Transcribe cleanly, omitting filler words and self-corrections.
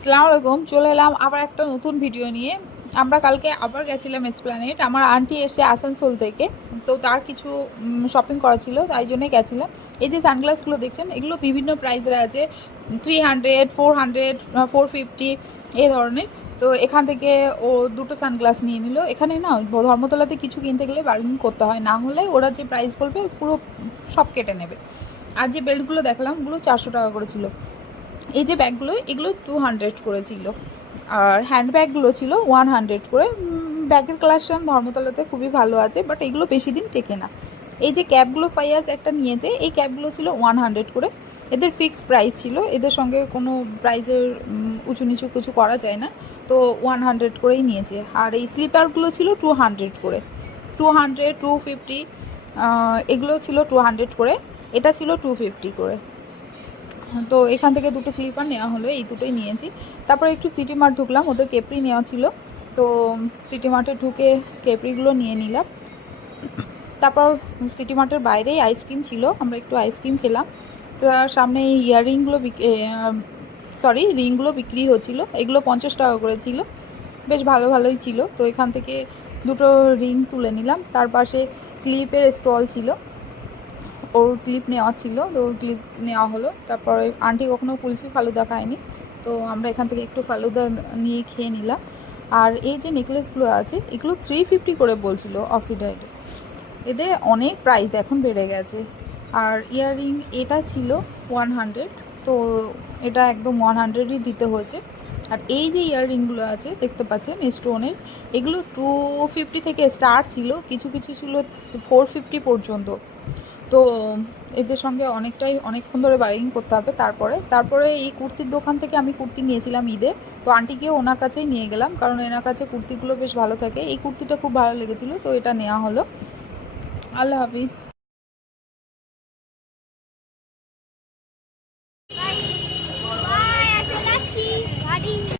আসসালামু আলাইকুম, চলে এলাম আবার একটা নতুন ভিডিও নিয়ে। আমরা কালকে আবার গেছিলাম এসপ্ল্যানেড। আমার আন্টি এসে আসানসোল থেকে, তো তার কিছু শপিং করা ছিল, তাই জন্যে গেছিলাম। এই যে সানগ্লাসগুলো দেখছেন, এগুলো বিভিন্ন প্রাইসের আছে, 300, 400, 450 এই ধরনের। তো এখান থেকে ও দুটো সানগ্লাস নিয়ে নিল। এখানে না ধর্মতলাতে কিছু কিনতে গেলে বার্গেনিং করতে হয়, না হলে ওরা যে প্রাইস বলবে পুরো সব কেটে নেবে। আর যে বেল্টগুলো দেখলাম, ওগুলো 400 টাকা করে ছিল। এই যে ব্যাগগুলো, এগুলো 200 করে ছিল। আর হ্যান্ডব্যাগগুলো ছিল 100 করে। ব্যাগের কালেকশন ধর্মতলাতে খুবই ভালো আছে, বাট এগুলো বেশি দিন টেকে না। এই যে ক্যাপগুলো ফাইয়াস একটা নিয়েছে, এই ক্যাপগুলো ছিল 100 করে। এদের ফিক্সড প্রাইস ছিল, এদের সঙ্গে কোনো প্রাইসের উঁচু নিচু কিছু করা যায় না, তো 100 করেই নিয়েছে। আর এই স্লিপারগুলো ছিল 200 করে, 200, 250, এগুলো ছিল 200 করে। এটা ছিল 250 করে। তো এখান থেকে দুটো স্লিপার নেওয়া হলো, এই দুটোই নিয়েছি। তারপর একটু সিটি মার্ট ঢুকলাম, ওদের কেপরি নেওয়া ছিল, তো সিটি মার্টে ঢুকে কেপরিগুলো নিয়ে নিলাম। তারপর সিটি মার্টের বাইরেই আইসক্রিম ছিল, আমরা একটু আইসক্রিম খেলাম। তার সামনে ইয়াররিংগুলো রিংগুলো বিক্রি হচ্ছিলো, এগুলো 50 টাকা করে ছিল, বেশ ভালো ভালোই ছিল। তো এখান থেকে দুটো রিং তুলে নিলাম। তার পাশে ক্লিপের স্টল ছিল, ওর ক্লিপ নেওয়া ছিল, তো ক্লিপ নেওয়া হলো। তারপরে আন্টি কখনো কুলফি ফালুদা খায়নি, তো আমরা এখান থেকে একটু ফালুদা নিয়ে খেয়ে নিলাম। আর এই যে নেকলেসগুলো আছে, এগুলো 350 করে বলছিল অক্সিডাইডে। এদের অনেক প্রাইস এখন বেড়ে গেছে। আর ইয়াররিং এটা ছিল 100, তো এটা একদম 100ই দিতে হয়েছে। আর এই যে ইয়াররিংগুলো আছে দেখতে পাচ্ছেন স্টোনের, এগুলো 250 থেকে স্টার্ট ছিল, কিছু কিছু ছিল 450 পর্যন্ত। তো এদের সঙ্গে অনেকক্ষণ ধরে বার্গেনিং করতে হবে। তারপরে এই কুর্তির দোকান থেকে আমি কুর্তি নিয়েছিলাম ঈদে, তো আন্টিকেও ওনার কাছেই নিয়ে গেলাম, কারণ এনার কাছে কুর্তিগুলো বেশ ভালো থাকে। এই কুর্তিটা খুব ভালো লেগেছিলো, তো এটা নেওয়া হলো। আল্লাহ হাফিজ।